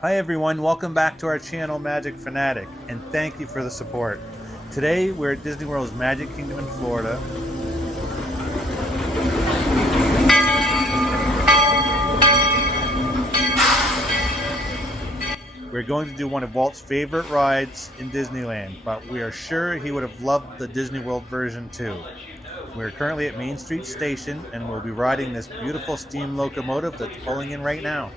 Hi everyone, welcome back to our channel Magic Fanatic, and thank you for the support. Today we're at Disney World's Magic Kingdom in Florida. We're going to do one of Walt's favorite rides in Disneyland, but we are sure he would have loved the Disney World version too. We're currently at Main Street Station and we'll be riding this beautiful steam locomotive that's pulling in right now.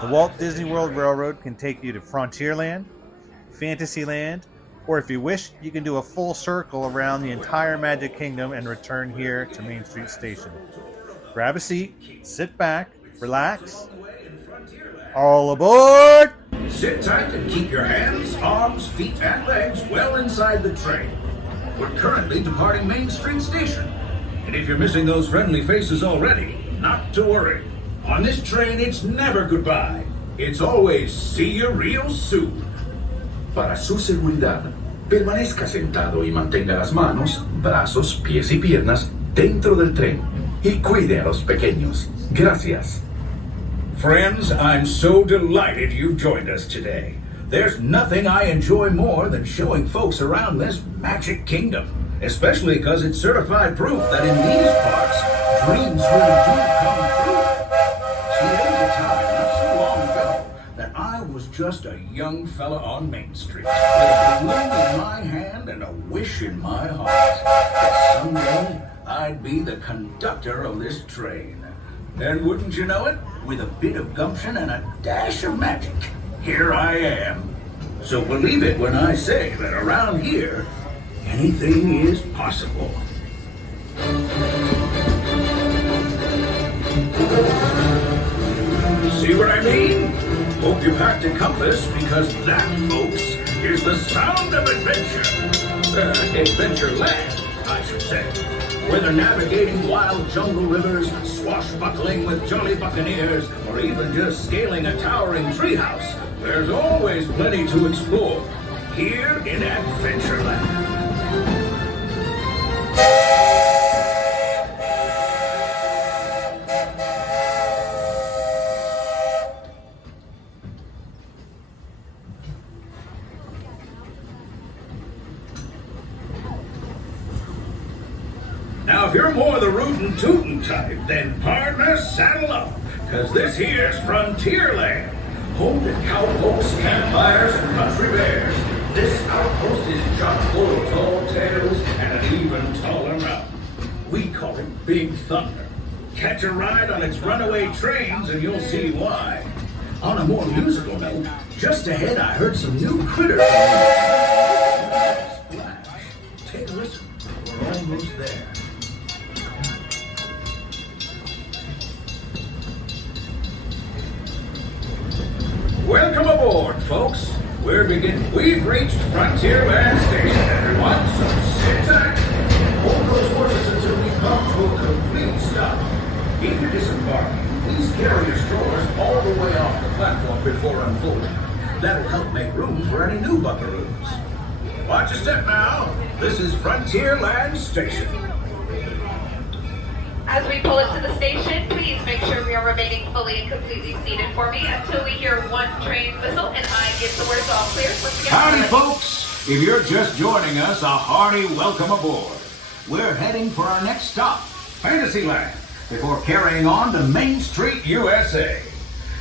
The Walt Disney World Railroad can take you to Frontierland, Fantasyland, or if you wish, you can do a full circle around the entire Magic Kingdom and return here to Main Street Station. Grab a seat, sit back, relax. All aboard! Sit tight and keep your hands, arms, feet, and legs well inside the train. We're currently departing Main Street Station. And if you're missing those friendly faces already, not to worry. On this train, it's never goodbye. It's always see you real soon. Para su seguridad, permanezca sentado y mantenga las manos, brazos, pies y piernas dentro del tren. Y cuide a los pequeños. Gracias. Friends, I'm so delighted you've joined us today. There's nothing I enjoy more than showing folks around this Magic Kingdom, especially because it's certified proof that in these parks, dreams really do come true. See, there was a time not so long ago that I was just a young fella on Main Street with a balloon in my hand and a wish in my heart that someday I'd be the conductor of this train. And wouldn't you know it, with a bit of gumption and a dash of magic, here I am. So believe it when I say that around here, anything is possible. See what I mean? Hope you packed a compass, because that, folks, is the sound of adventure. Adventureland, I should say. Whether navigating wild jungle rivers, swashbuckling with jolly buccaneers, or even just scaling a towering treehouse, there's always plenty to explore here in Adventureland. Now, if you're more the rootin' tootin' type, then partner, saddle up, because this here's Frontierland. Home to cowpokes, campfires, and country bears. This outpost is chock full of tall tales and an even taller mountain. We call it Big Thunder. Catch a ride on its runaway trains and you'll see why. On a more musical note, just ahead I heard some new critters. Splash. Take a listen. We're almost there. Welcome aboard, folks. We've reached Frontierland Station, everyone, so sit tight. Hold those horses until we come to a complete stop. If you're disembarking, please carry your strollers all the way off the platform before unfolding. That'll help make room for any new buckaroos. Watch your step now. This is Frontierland Station. As we pull into the station, please make sure we are remaining fully and completely seated for me until we hear one train whistle and I give the words all clear. Once again, Howdy, folks. If you're just joining us, a hearty welcome aboard. We're heading for our next stop, Fantasyland, before carrying on to Main Street, USA.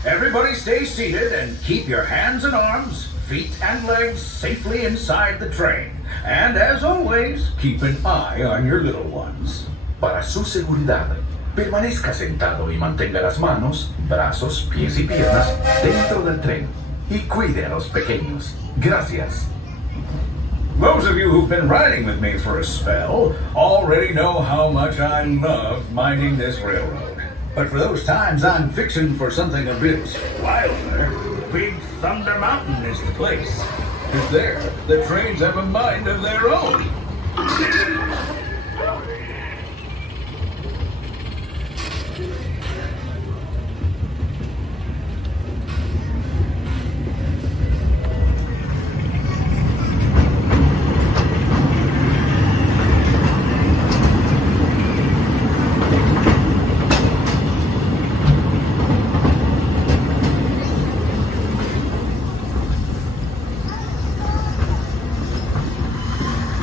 Everybody stay seated and keep your hands and arms, feet and legs safely inside the train. And as always, keep an eye on your little ones. Para su seguridad, permanezca sentado y mantenga las manos, brazos, pies y piernas dentro del tren. Y cuide a los pequeños. Gracias. Those of you who've been riding with me for a spell already know how much I love minding this railroad. But for those times I'm fixing for something a bit wilder, Big Thunder Mountain is the place. Because there, the trains have a mind of their own.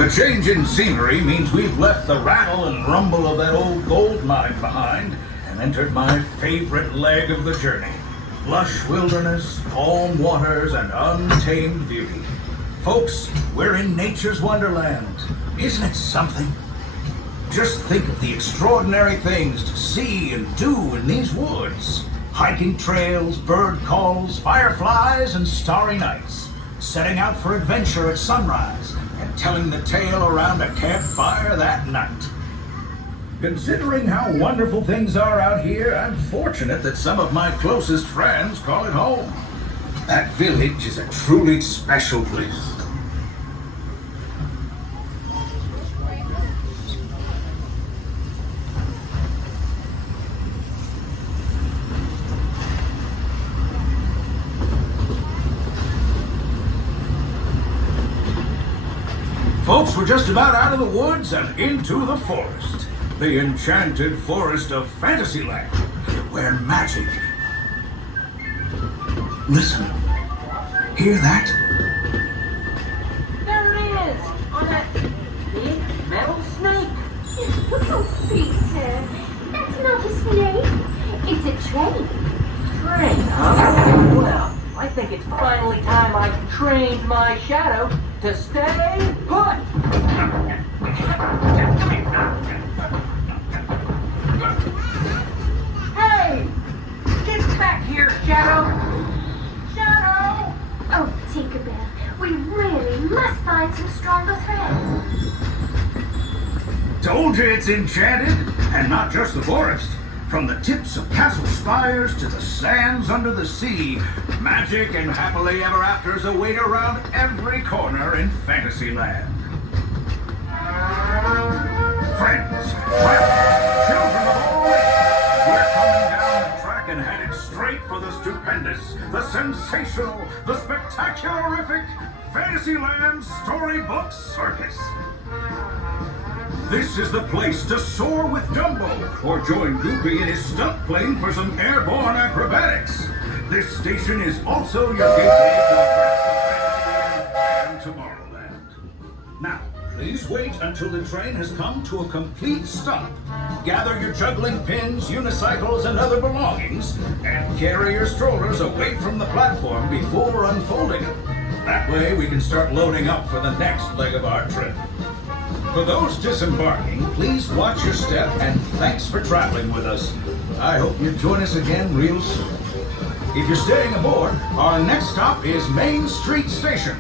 The change in scenery means we've left the rattle and rumble of that old gold mine behind and entered my favorite leg of the journey. Lush wilderness, calm waters, and untamed beauty. Folks, we're in nature's wonderland. Isn't it something? Just think of the extraordinary things to see and do in these woods. Hiking trails, bird calls, fireflies, and starry nights. Setting out for adventure at sunrise and telling the tale around a campfire that night. Considering how wonderful things are out here, I'm fortunate that some of my closest friends call it home. That village is a truly special place. Folks, we're just about out of the woods and into the forest. The enchanted forest of Fantasyland, where magic... Listen. Hear that? There it is! On that big metal snake! Oh, Peter, that's not a snake. It's a train. Train, huh? Well, I think it's finally time I trained my shadow to stay put! Hey! Get back here, Shadow! Shadow! Oh, Tinkerbell, we really must find some stronger thread. Told you it's enchanted, and not just the forest. From the tips of castle spires to the sands under the sea, magic and happily ever afters await around every corner in Fantasyland. Friends, travelers, children of all ages, we're coming down the track and headed straight for the stupendous, the sensational, the spectacularific Fantasyland Storybook Circus. This is the place to soar with Dumbo, or join Goofy in his stunt plane for some airborne acrobatics. This station is also your gateway to the rest of Fantasyland and Tomorrowland. Now, please wait until the train has come to a complete stop. Gather your juggling pins, unicycles, and other belongings, and carry your strollers away from the platform before unfolding them. That way we can start loading up for the next leg of our trip. For those disembarking, please watch your step, and thanks for traveling with us. I hope you join us again real soon. If you're staying aboard, our next stop is Main Street Station.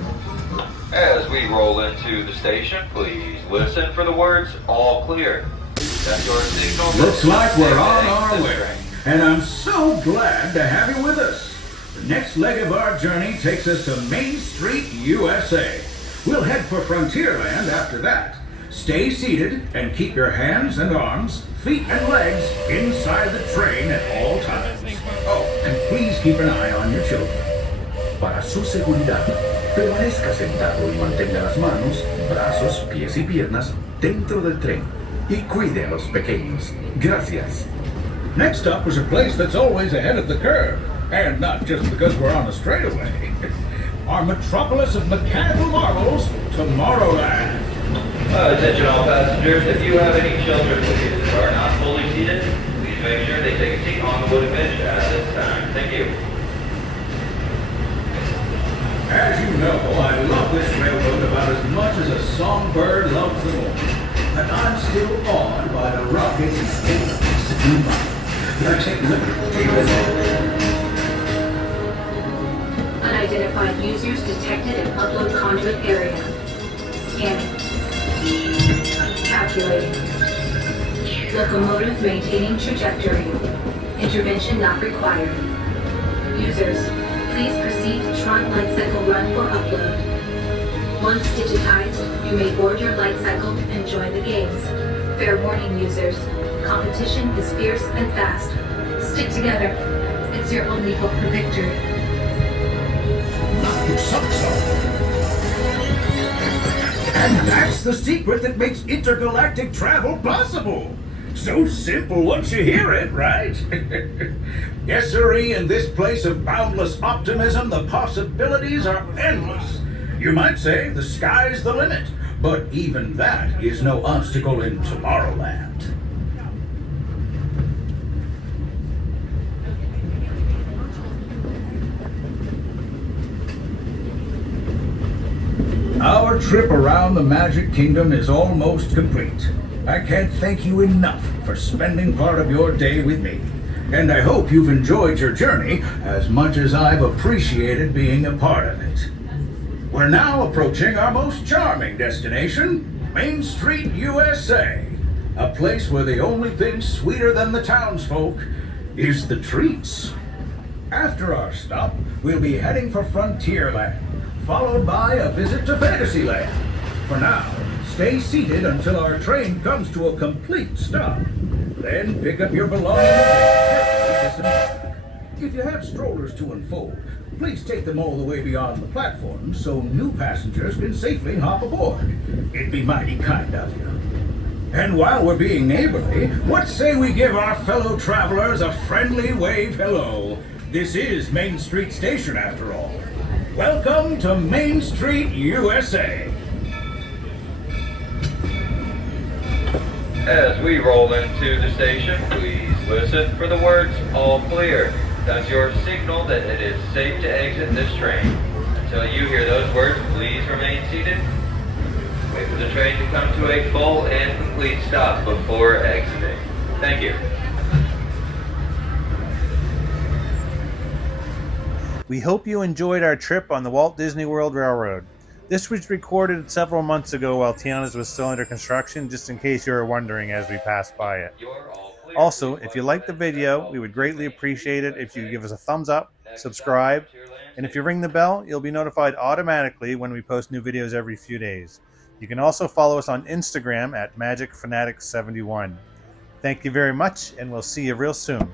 As we roll into the station, please listen for the words "all clear." That's your signal. Looks like we're on our way, and I'm so glad to have you with us. The next leg of our journey takes us to Main Street, USA. We'll head for Frontierland after that. Stay seated and keep your hands and arms, feet and legs inside the train at all times. Oh, and please keep an eye on your children. Para su seguridad, permanezca sentado y mantenga las manos, brazos, pies y piernas dentro del tren. Y cuide a los pequeños. Gracias. Next up is a place that's always ahead of the curve, and not just because we're on a straightaway. Our metropolis of mechanical marvels, Tomorrowland. Attention all passengers, if you have any children with you that are not fully seated, please make sure they take a seat on the wooden bench at this time. Thank you. As you know, I love this railroad about as much as a songbird loves the morning. And I'm still awed by the rockets and statements and Let's take a look at Unidentified users detected in upload conduit area. Scanning. Calculating. Locomotive maintaining trajectory. Intervention not required. Users, please proceed to Tron Light Cycle run for upload. Once digitized, you may board your light cycle and join the games. Fair warning, users. Competition is fierce and fast. Stick together. It's your only hope for victory. And that's the secret that makes intergalactic travel possible. So simple once you hear it, right? Yes, sirree, in this place of boundless optimism, the possibilities are endless. You might say the sky's the limit. But even that is no obstacle in Tomorrowland. Our trip around the Magic Kingdom is almost complete. I can't thank you enough for spending part of your day with me. And I hope you've enjoyed your journey as much as I've appreciated being a part of it. We're now approaching our most charming destination, Main Street, USA. A place where the only thing sweeter than the townsfolk is the treats. After our stop, we'll be heading for Frontierland, followed by a visit to Fantasyland. For now, stay seated until our train comes to a complete stop. Then pick up your belongings and carefully disembark. If you have strollers to unfold, please take them all the way beyond the platform so new passengers can safely hop aboard. It'd be mighty kind of you. And while we're being neighborly, what say we give our fellow travelers a friendly wave hello? This is Main Street Station after all. Welcome to Main Street, USA. As we roll into the station, please listen for the words "all clear." That's your signal that it is safe to exit this train. Until you hear those words, please remain seated. Wait for the train to come to a full and complete stop before exiting. Thank you. We hope you enjoyed our trip on the Walt Disney World Railroad. This was recorded several months ago while Tiana's was still under construction, just in case you were wondering as we passed by it. Also, if you liked the video, we would greatly appreciate it if you give us a thumbs up, subscribe, and if you ring the bell, you'll be notified automatically when we post new videos every few days. You can also follow us on Instagram at MagicFanatic71. Thank you very much, and we'll see you real soon.